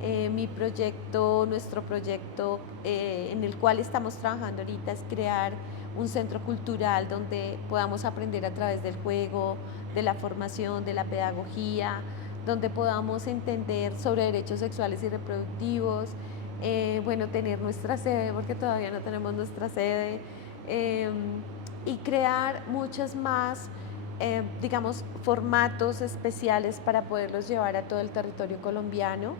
Mi proyecto, nuestro proyecto en el cual estamos trabajando ahorita es crear un centro cultural donde podamos aprender a través del juego, de la formación, de la pedagogía, donde podamos entender sobre derechos sexuales y reproductivos, bueno, tener nuestra sede, porque todavía no tenemos nuestra sede, eh, y crear muchas más, digamos, formatos especiales para poderlos llevar a todo el territorio colombiano,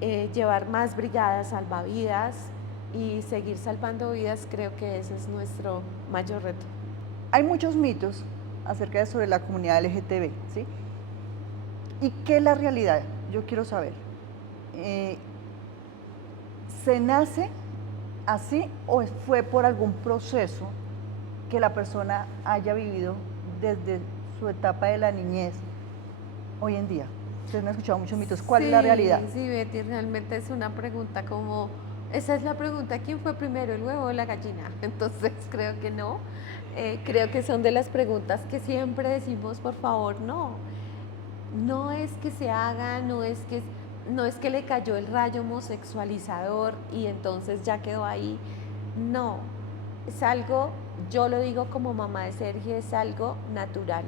llevar más brigadas salvavidas y seguir salvando vidas, creo que ese es nuestro mayor reto. Hay muchos mitos acerca de sobre la comunidad LGTB, ¿sí? ¿Y qué es la realidad? Yo quiero saber. Eh, ¿Se nace así o fue por algún proceso que la persona haya vivido desde su etapa de la niñez hoy en día? Ustedes me han escuchado muchos mitos. ¿Cuál es la realidad? Sí, sí, Betty, realmente es una pregunta como, esa es la pregunta, ¿quién fue primero, el huevo o la gallina? Entonces creo que no. Creo que son de las preguntas que siempre decimos, por favor, no. No es que se haga, no es que le cayó el rayo homosexualizador y entonces ya quedó ahí. No, es algo, yo lo digo como mamá de Sergio, es algo natural.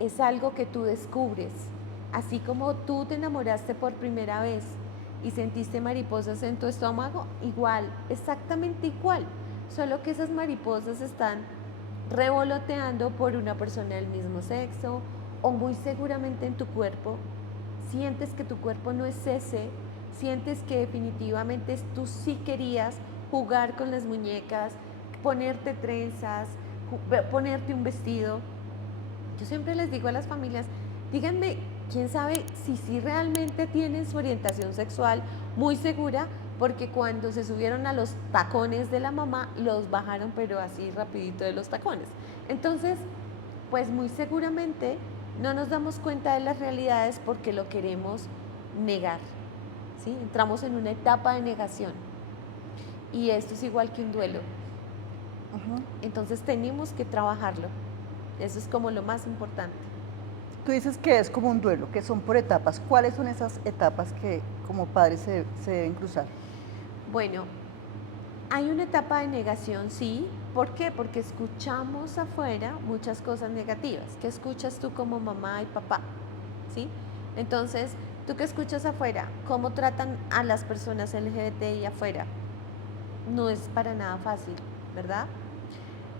Es algo que tú descubres. Así como tú te enamoraste por primera vez y sentiste mariposas en tu estómago, igual, exactamente igual. Solo que esas mariposas están revoloteando por una persona del mismo sexo o muy seguramente en tu cuerpo. Sientes que tu cuerpo no es ese, sientes que definitivamente tú sí querías jugar con las muñecas, ponerte trenzas, ponerte un vestido. Yo siempre les digo a las familias, díganme, quién sabe si realmente tienen su orientación sexual muy segura, porque cuando se subieron a los tacones de la mamá, los bajaron, pero así rapidito de los tacones. Entonces, pues muy seguramente no nos damos cuenta de las realidades porque lo queremos negar, ¿sí? Entramos en una etapa de negación y esto es igual que un duelo. Ujú. Entonces tenemos que trabajarlo. Eso es como lo más importante. Tú dices que es como un duelo, que son por etapas. ¿Cuáles son esas etapas que como padres se deben cruzar? Bueno, hay una etapa de negación, sí. ¿Por qué? Porque escuchamos afuera muchas cosas negativas. ¿Qué escuchas tú como mamá y papá? ¿Sí? Entonces, ¿tú qué escuchas afuera? ¿Cómo tratan a las personas LGBTI afuera? No es para nada fácil, ¿verdad?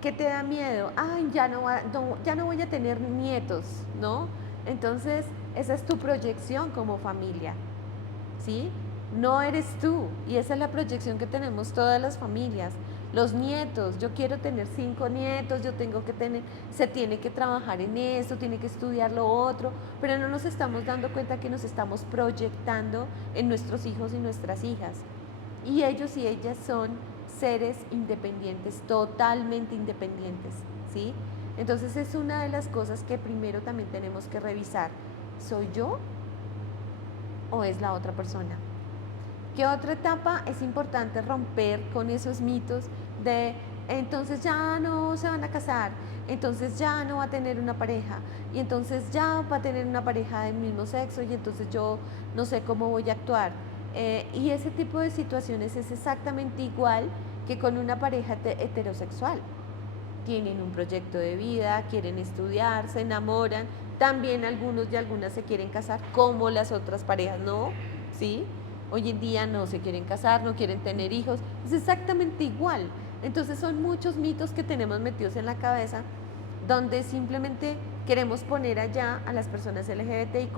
¿Qué te da miedo? Ay, ya no voy a tener nietos, ¿no? Entonces, esa es tu proyección como familia, ¿sí? No eres tú. Y esa es la proyección que tenemos todas las familias. Los nietos, yo quiero tener 5 nietos, yo tengo que tener, se tiene que trabajar en esto, tiene que estudiar lo otro, pero no nos estamos dando cuenta que nos estamos proyectando en nuestros hijos y nuestras hijas. Y ellos y ellas son seres independientes, totalmente independientes, ¿sí? Entonces es una de las cosas que primero también tenemos que revisar. ¿Soy yo o es la otra persona? ¿Qué otra etapa es importante romper con esos mitos de entonces ya no se van a casar, entonces ya no va a tener una pareja y entonces ya va a tener una pareja del mismo sexo y entonces yo no sé cómo voy a actuar? Y ese tipo de situaciones es exactamente igual que con una pareja heterosexual. Tienen un proyecto de vida, quieren estudiar, se enamoran, también algunos y algunas se quieren casar, como las otras parejas no, ¿sí? Hoy en día no se quieren casar, no quieren tener hijos, es exactamente igual. Entonces son muchos mitos que tenemos metidos en la cabeza donde simplemente queremos poner allá a las personas LGBTIQ+,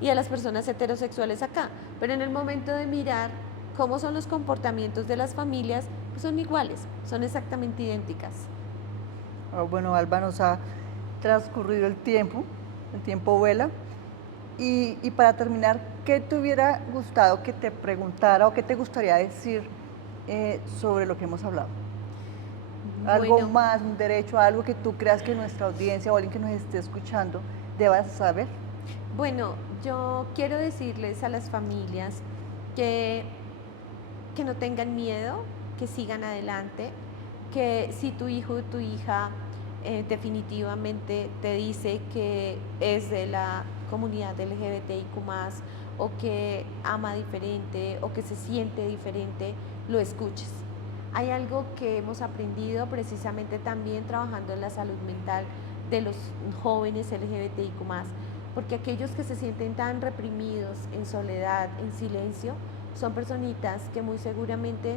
y a las personas heterosexuales acá, pero en el momento de mirar cómo son los comportamientos de las familias, pues son iguales, son exactamente idénticas. Ah, bueno, Alba, nos ha transcurrido el tiempo vuela. Y para terminar, ¿qué te hubiera gustado que te preguntara o qué te gustaría decir sobre lo que hemos hablado? Algo Bueno, más, un derecho, algo que tú creas que nuestra audiencia o alguien que nos esté escuchando deba saber. Bueno, yo quiero decirles a las familias que, que no tengan miedo, que sigan adelante, que si tu hijo o tu hija definitivamente te dice que es de la comunidad LGBTIQ+, o que ama diferente o que se siente diferente, lo escuches. Hay algo que hemos aprendido precisamente también trabajando en la salud mental de los jóvenes LGBTIQ+, porque aquellos que se sienten tan reprimidos, en soledad, en silencio, son personitas que muy seguramente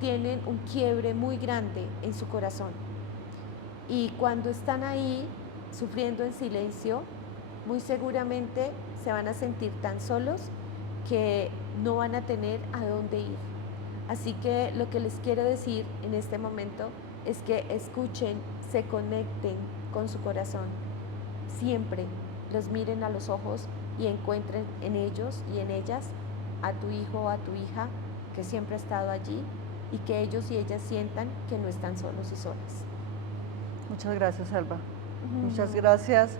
tienen un quiebre muy grande en su corazón. Y cuando están ahí sufriendo en silencio, muy seguramente se van a sentir tan solos que no van a tener a dónde ir. Así que lo que les quiero decir en este momento es que escuchen, se conecten con su corazón. Siempre los miren a los ojos y encuentren en ellos y en ellas a tu hijo o a tu hija que siempre ha estado allí, y que ellos y ellas sientan que no están solos y solas. Muchas gracias, Alba. Muchas gracias,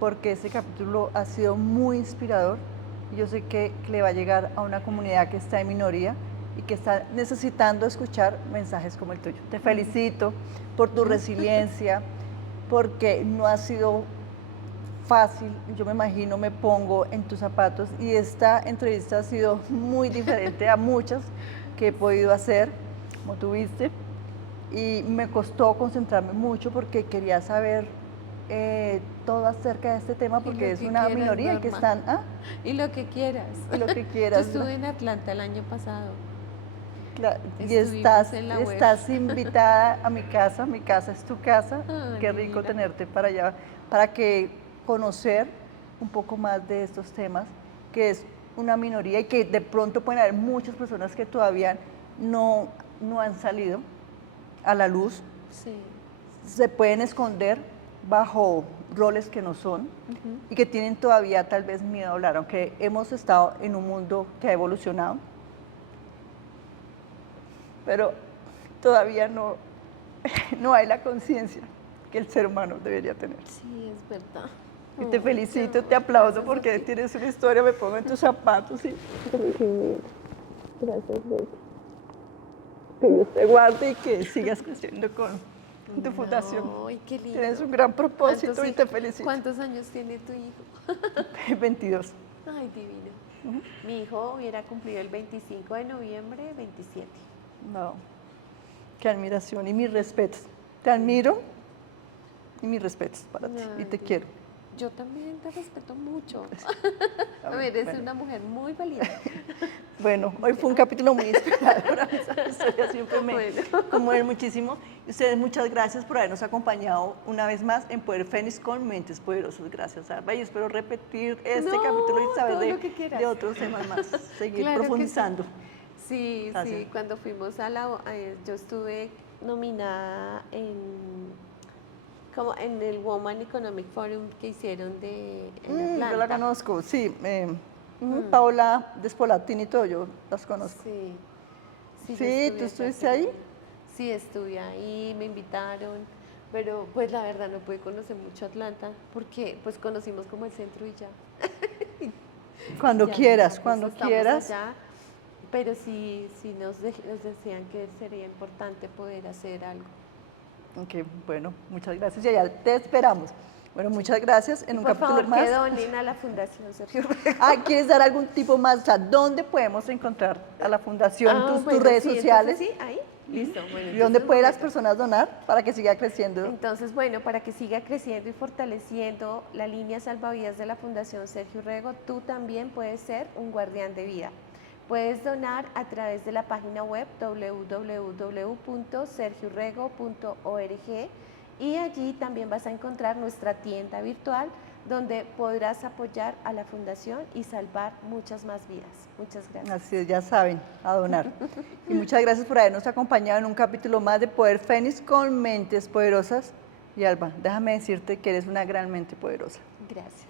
porque este capítulo ha sido muy inspirador. Yo sé que le va a llegar a una comunidad que está en minoría y que está necesitando escuchar mensajes como el tuyo. Te felicito por tu resiliencia, porque no ha sido fácil. Yo me imagino, me pongo en tus zapatos, y esta entrevista ha sido muy diferente a muchas que he podido hacer, como tú viste, y me costó concentrarme mucho porque quería saber todo acerca de este tema, porque es una minoría y que están... ¿ah? Y lo que quieras. Y lo que quieras. Yo estuve en Atlanta el año pasado. Claro, y En la estás invitada a mi casa es tu casa. Ay, Qué rico mira. tenerte para allá, para que conocer un poco más de estos temas, que es una minoría y que de pronto pueden haber muchas personas que todavía no han salido a la luz, Sí. se pueden esconder bajo roles que no son y que tienen todavía tal vez miedo a hablar, aunque hemos estado en un mundo que ha evolucionado, pero todavía no hay la conciencia que el ser humano debería tener. Sí, es verdad. Y te felicito, te aplaudo porque tienes una historia, me pongo en tus zapatos y... Gracias, Betty. Que Dios te guarde y que sigas creciendo con tu fundación. Ay, qué lindo. Tienes un gran propósito y te felicito. ¿Cuántos años tiene tu hijo? 22. Ay, divino. Mi hijo hubiera cumplido el 25 de noviembre, 27. No, qué admiración y mis respetos. Te admiro y mis respetos para ti y te quiero. Yo también te respeto mucho. A A ver, ver, eres bueno. una mujer muy valiente. Bueno, hoy fue un capítulo muy inspirador. Esa historia siempre me conmueve muchísimo. Y ustedes, muchas gracias por habernos acompañado una vez más en Poder Fénix con Mentes Poderosas. Gracias, Alba. Y espero repetir este No, capítulo y saber todo lo que quieras. de otros temas más. Seguir Claro que sí. profundizando. Sí, Gracias. sí, cuando fuimos a yo estuve nominada como en el Women Economic Forum que hicieron en Atlanta. Yo la conozco, sí. Paola Despolatini y todo, yo las conozco. Sí, Sí, yo ¿tú estuve estuviste allá. ahí? Sí, estuve ahí, me invitaron, pero pues la verdad no pude conocer mucho Atlanta porque pues conocimos como el centro y ya. Cuando Ya, quieras, pues, cuando estamos quieras. allá, pero sí nos decían que sería importante poder hacer algo. Ok, bueno, muchas gracias y allá te esperamos. Bueno, muchas gracias. En un Por capítulo favor, más. que donen a la Fundación Sergio. ¿Quieres dar algún tipo más? O sea, ¿dónde podemos encontrar a la fundación? Tus Bueno, redes sí, sociales. entonces, sí, ahí, listo. Bueno, ¿Y dónde entonces, pueden las bueno. personas donar para que siga creciendo? Entonces, bueno, para que siga creciendo y fortaleciendo la línea salvavidas de la Fundación Sergio Urrego, tú también puedes ser un guardián de vida. Puedes donar a través de la página web www.sergiurrego.org, y allí también vas a encontrar nuestra tienda virtual donde podrás apoyar a la Fundación y salvar muchas más vidas. Muchas gracias. Así es, ya saben, a donar. Y muchas gracias por habernos acompañado en un capítulo más de Poder Fénix con Mentes Poderosas. Y Alba, déjame decirte que eres una gran mente poderosa. Gracias.